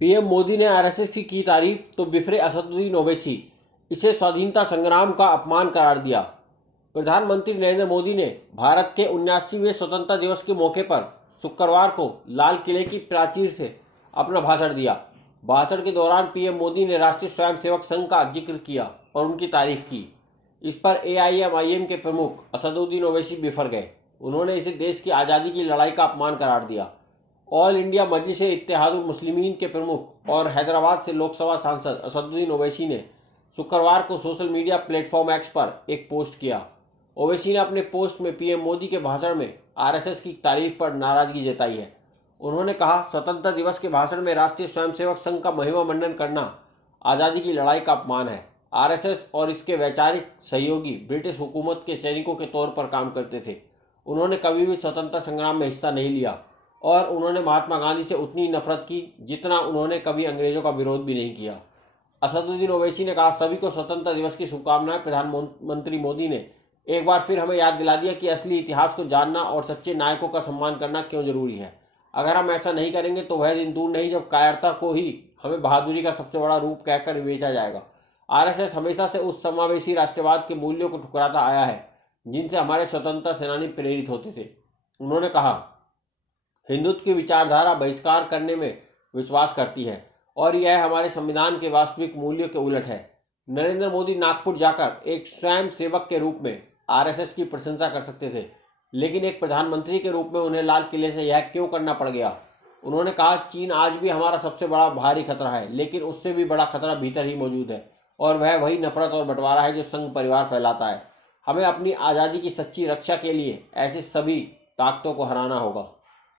PM Modi ने RSS की तारीफ तो बिफरे असदुद्दीन ओवैसी, इसे स्वाधीनता संग्राम का अपमान करार दिया। प्रधानमंत्री नरेंद्र मोदी ने भारत के 79वें स्वतंत्रता दिवस के मौके पर शुक्रवार को लाल किले की प्राचीर से अपना भाषण दिया। भाषण के दौरान पीएम मोदी ने राष्ट्रीय स्वयंसेवक संघ का जिक्र किया और उनकी तारीफ की। इस पर एआईएमआईएम के प्रमुख असदुद्दीन ओवैसी बिफर गए। उन्होंने इसे देश की आज़ादी की लड़ाई का अपमान करार दिया। ऑल इंडिया मजलिस-ए-इत्तेहादुल मुस्लिमीन के प्रमुख और हैदराबाद से लोकसभा सांसद असदुद्दीन ओवैसी ने शुक्रवार को सोशल मीडिया प्लेटफॉर्म एक्स पर एक पोस्ट किया। ओवैसी ने अपने पोस्ट में पीएम मोदी के भाषण में आरएसएस की तारीफ पर नाराजगी जताई है। उन्होंने कहा, स्वतंत्रता दिवस के भाषण में राष्ट्रीय स्वयंसेवक संघ का महिमा मंडन करना आज़ादी की लड़ाई का अपमान है। आरएसएस और इसके वैचारिक सहयोगी ब्रिटिश हुकूमत के सैनिकों के तौर पर काम करते थे। उन्होंने कभी भी स्वतंत्रता संग्राम में हिस्सा नहीं लिया और उन्होंने महात्मा गांधी से उतनी नफरत की जितना उन्होंने कभी अंग्रेजों का विरोध भी नहीं किया। असदुद्दीन ओवैसी ने कहा, सभी को स्वतंत्रता दिवस की शुभकामनाएं। प्रधानमंत्री मोदी ने एक बार फिर हमें याद दिला दिया कि असली इतिहास को जानना और सच्चे नायकों का सम्मान करना क्यों जरूरी है। अगर हम ऐसा नहीं करेंगे तो वह दिन दूर नहीं जब कायरता को ही हमें बहादुरी का सबसे बड़ा रूप कहकर बेचा जाएगा। आरएसएस हमेशा से उस समावेशी राष्ट्रवाद के मूल्यों को ठुकराता आया है जिनसे हमारे स्वतंत्रता सेनानी प्रेरित होते थे। उन्होंने कहा, हिंदुत्व की विचारधारा बहिष्कार करने में विश्वास करती है और यह हमारे संविधान के वास्तविक मूल्यों के उलट है। नरेंद्र मोदी नागपुर जाकर एक स्वयं सेवक के रूप में आरएसएस की प्रशंसा कर सकते थे, लेकिन एक प्रधानमंत्री के रूप में उन्हें लाल किले से यह क्यों करना पड़ गया। उन्होंने कहा, चीन आज भी हमारा सबसे बड़ा बाहरी खतरा है, लेकिन उससे भी बड़ा खतरा भीतर ही मौजूद है और वह वही नफरत और बंटवारा है जो संघ परिवार फैलाता है। हमें अपनी आज़ादी की सच्ची रक्षा के लिए ऐसे सभी ताकतों को हराना होगा।